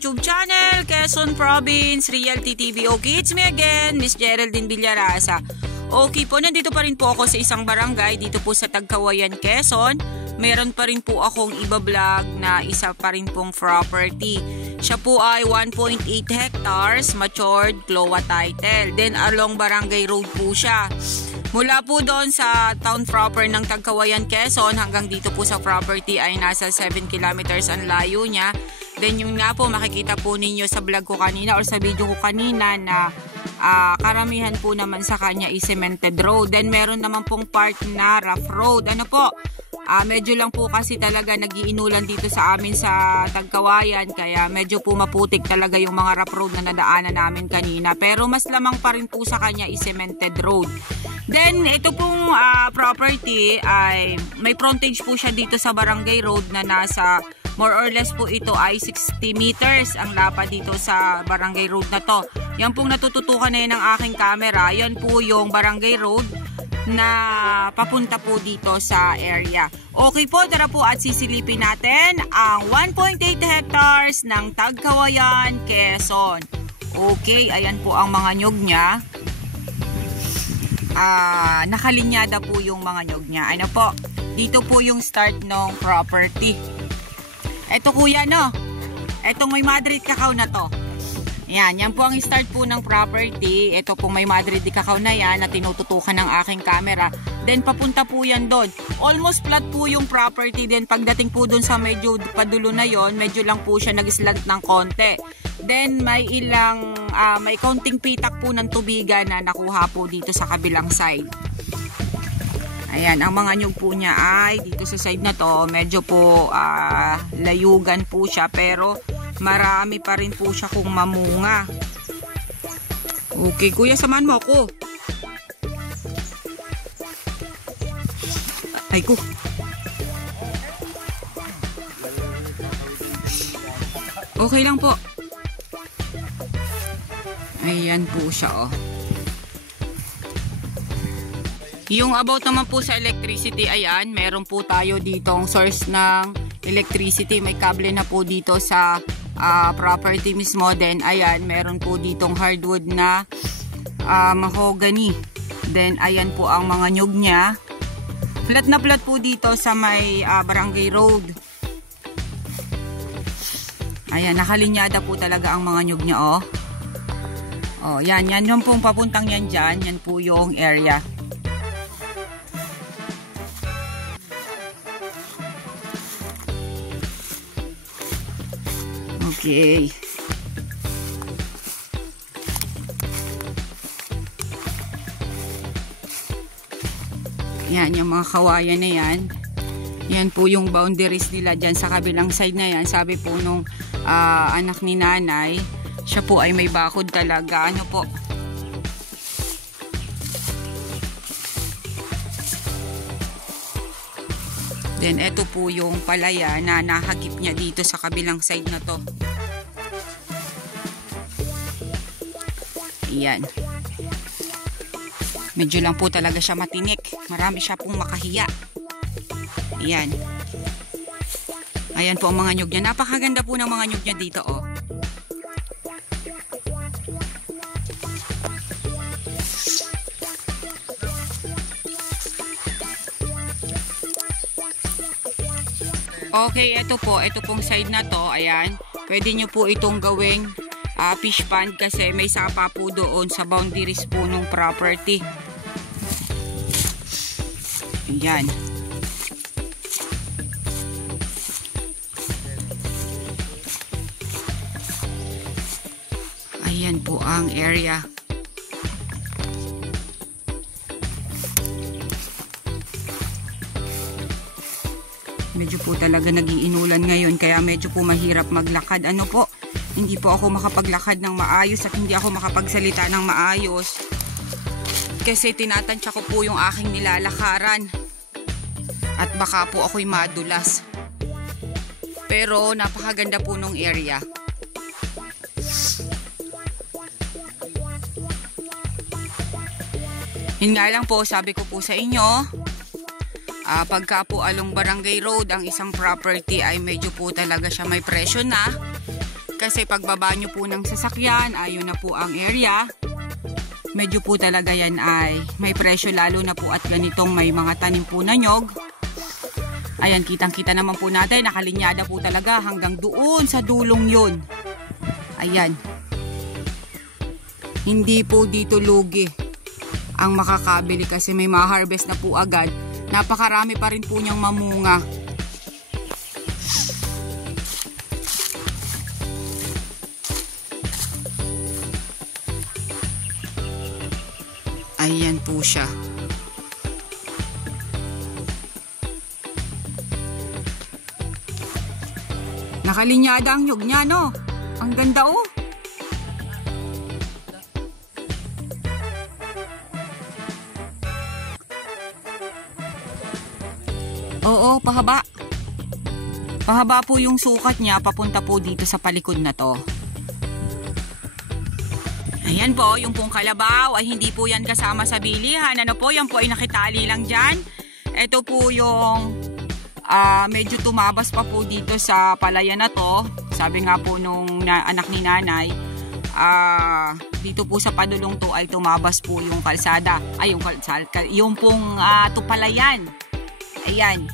YouTube channel, Quezon Province, Realty TV. Okay, it's me again, Miss Geraldine Villarasa. Okay po, nandito pa rin po ako sa isang barangay dito po sa Tagkawayan, Quezon. Meron pa rin po akong iba-vlog na isa pa rin pong property. Siya po ay 1.8 hectares, matured, CLOA title. Then along Barangay Road po siya. Mula po doon sa town proper ng Tagkawayan, Quezon hanggang dito po sa property ay nasa 7 kilometers ang layo niya. Then yung nga po makikita po ninyo sa vlog ko kanina or sa video ko kanina na karamihan po naman sa kanya is cemented road. Then meron naman pong part na rough road. Ano po? Medyo lang po kasi talaga nagiinulan dito sa amin sa Tagkawayan, kaya medyo po maputik talaga yung mga rough road na nadaanan namin kanina. Pero mas lamang pa rin po sa kanya is cemented road. Then ito pong property ay may frontage po siya dito sa Barangay Road na nasa more or less po ito ay 60 meters ang lapad dito sa Barangay Road na to. Yan pong natututukan na yun ng aking camera. Yan po yung Barangay Road na papunta po dito sa area. Okay po, tara po at sisilipin natin ang 1.8 hectares ng Tagkawayan, Quezon. Okay, ayan po ang mga nyog niya. Nakalinyada po yung mga nyog niya. Ano po, dito po yung start ng property. Eto kuya, no? Etong may Madrid cacao na to. Yan po ang start po ng property. Ito pong may Madrid cacao na yan na tinututukan ng aking camera. Then papunta po yan doon. Almost flat po yung property. Then pagdating po doon sa medyo padulo na yon, medyo lang po siya nag-slant ng konti. Then may may konting pitak po ng tubigan na nakuha po dito sa kabilang side. Ayan, ang mga nyug po niya ay dito sa side na to, medyo po layugan po siya pero marami pa rin po siya kung mamunga. Okay, kuya, samahan mo ako. Ay ko. Okay lang po. Ayan po siya, oh. Yung about naman po sa electricity, ayan, meron po tayo ditong source ng electricity. May kable na po dito sa property mismo. Then, ayan, meron po ditong hardwood na mahogany. Then, ayan po ang mga nyug niya. Flat na flat po dito sa may Barangay Road. Ayan, nakalinyada po talaga ang mga nyug niya, oh. Oh, yan yung pong papuntang yan dyan. Yan po yung area. Okay. Yan, yung mga kawayan na yan. Yan po yung boundaries nila dyan sa kabilang side na yan. Sabi po nung anak ni nanay, siya po ay may bakod talaga. Ano po? Then, ito po yung palaya na nahagip niya dito sa kabilang side na to. Ayan. Medyo lang po talaga siya matinik. Marami siya pong makahiya. Ayan. Ayan po ang mga nyug niya. Napakaganda po ng mga nyug niya dito, oh. Okay, ito pong side na to, ayan. Pwede nyo po itong gawing fish pond kasi may sapa po doon sa boundaries po ng property. Ayan. Ayan po ang area. Medyo po talaga nagiinulan ngayon kaya medyo po mahirap maglakad. Ano po, hindi po ako makapaglakad ng maayos at hindi ako makapagsalita ng maayos kasi tinatansya ko po yung aking nilalakaran at baka po ako'y madulas. Pero napakaganda po nung area. Yun nga lang po, sabi ko po sa inyo, pagka po along Barangay Road ang isang property ay medyo po talaga siya may presyo na. Kasi pagbaba nyo po ng sasakyan, ayun na po ang area. Medyo po talaga yan ay may presyo, lalo na po at ganitong may mga tanim po na nyog. Ayan, kitang-kita naman po natin, nakalinyada po talaga hanggang doon sa dulong yun. Ayan. Hindi po dito lugi ang makakabili kasi may ma-harvest na po agad. Napakarami pa rin po niyang mamunga. Ayan po siya. Nakalinyada ang nyug niya, no? Ang ganda, oh. Oo, pahaba. Pahaba po yung sukat niya, papunta po dito sa palikod na to. Ayan po, yung pong kalabaw ay hindi po yan kasama sa bilihan. Ano po, yan po ay nakitali lang dyan. Ito po yung medyo tumabas pa po dito sa palayan na to. Sabi nga po nung anak ni nanay, dito po sa padulong to ay tumabas po yung kalsada. Ay, yung pong tupalayan. Ayan.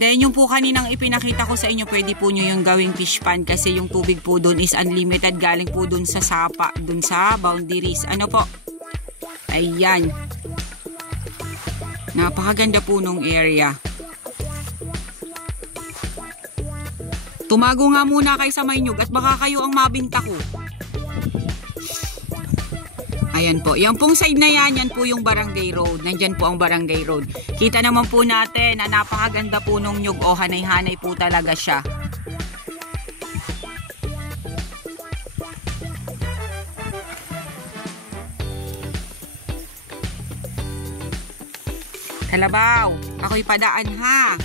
Then yung po kaninang ipinakita ko sa inyo, pwede po nyo yung gawing fish pond kasi yung tubig po doon is unlimited. Galing po doon sa sapa, doon sa boundaries. Ano po? Ayan. Napakaganda po nung area. Tumago nga muna kayo sa may nyug at baka kayo ang mabinta ko. Ayan po. Yan pong side na yan po yung Barangay Road. Nandyan po ang Barangay Road. Kita naman po natin na napakaganda po nung nyug. O, hanay-hanay po talaga siya. Kalabaw, ako'y padaan ha.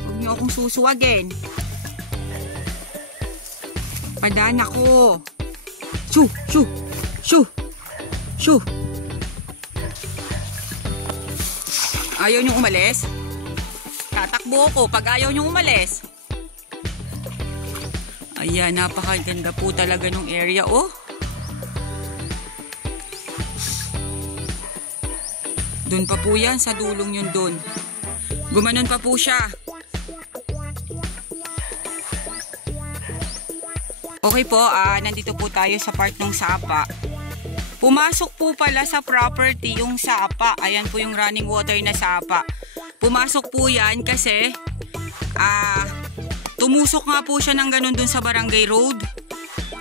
Huwag niyo akong susuwagin. Padaan ako. Shoo, shoo, shoo. Shoo. Ayaw niyong umalis? Tatakbo ko pag ayaw niyong umalis. Ayan, napakaganda po talaga nung area, oh. Doon pa po yan, sa dulong yun doon. Gumanon pa po siya. Okay po, nandito po tayo sa part ng sapa. Pumasok po pala sa property yung sapa. Ayan po yung running water na sapa. Pumasok po yan kasi tumusok nga po siya ng ganun dun sa Barangay Road.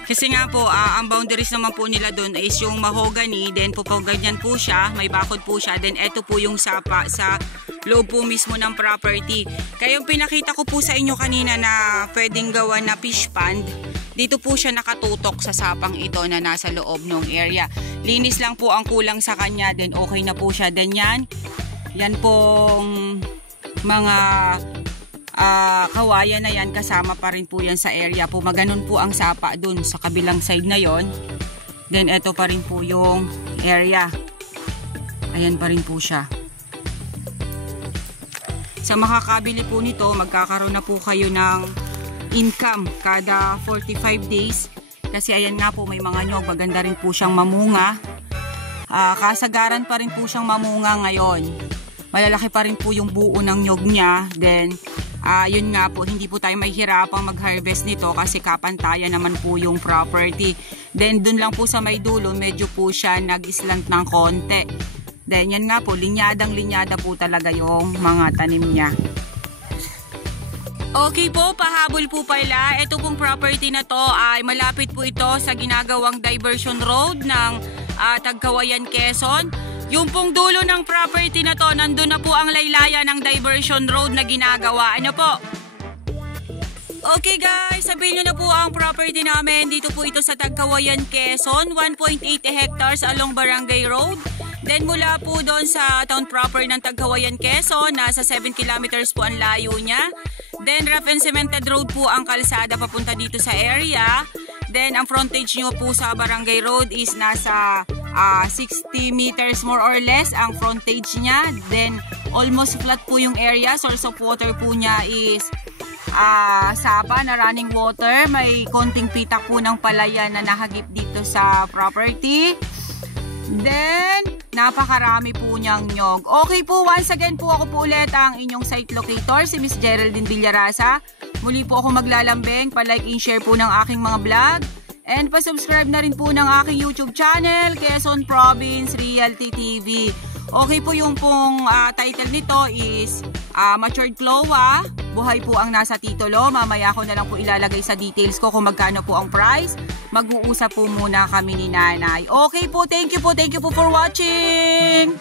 Kasi nga po, ang boundaries naman po nila dun is yung mahogany. Then po ganyan po siya, may bakod po siya. Then eto po yung sapa sa loob po mismo ng property. Kaya yung pinakita ko po sa inyo kanina na pwedeng gawa na fish pond, dito po siya nakatutok sa sapang ito na nasa loob ng area. Linis lang po ang kulang sa kanya, then okay na po siya. Then yan pong mga kawayan na yan, kasama pa rin po yan sa area po. Maganon po ang sapa dun sa kabilang side na yon. Then ito pa rin po yung area. Ayan pa rin po siya. Sa makakabili po nito, magkakaroon na po kayo ng income kada 45 days. Kasi ayan nga po, may mga nyog. Maganda rin po siyang mamunga. Kasagaran pa rin po siyang mamunga ngayon. Malalaki pa rin po yung buo ng nyog niya. Then yun nga po, hindi po tayo mahihirapang mag-harvest nito kasi kapantayan naman po yung property. Then dun lang po sa may dulo, medyo po siya nag-islant ng konti. Then yan nga po, linyadang-linyada po talaga yung mga tanim niya. Okay po, pahabol po pala. Ito pong property na to ay malapit po ito sa ginagawang diversion road ng Tagkawayan, Quezon. Yung pong dulo ng property na to, nandun na po ang laylayan ng diversion road na ginagawa. Ano po? Okay guys, sabihin nyo na po ang property namin. Dito po ito sa Tagkawayan, Quezon. 1.8 hectares along Barangay Road. Then mula po doon sa town proper ng Tagkawayan, Quezon, nasa 7 kilometers po ang layo niya. Then rough and cemented road po ang kalsada papunta dito sa area. Then ang frontage nyo po sa Barangay Road is nasa 60 meters more or less ang frontage niya. Then almost flat po yung area. Source of water po niya is sapa na running water. May konting pitak po ng palayan na nahagip dito sa property. Then napakarami po niyang nyog. Okay po, once again po ako po ulit ang inyong site locator, si Miss Geraldine Villarasa. Muli po ako maglalambing, pa-like and share po ng aking mga vlog. And pa-subscribe na rin po ng aking YouTube channel, Quezon Province Realty TV. Okay po, yung pong title nito is Matured Cloa. Buhay po ang nasa titulo. Mamaya ko na lang po ilalagay sa details ko kung magkano po ang price. Mag-uusap po muna kami ni nanay. Okay po, thank you po for watching.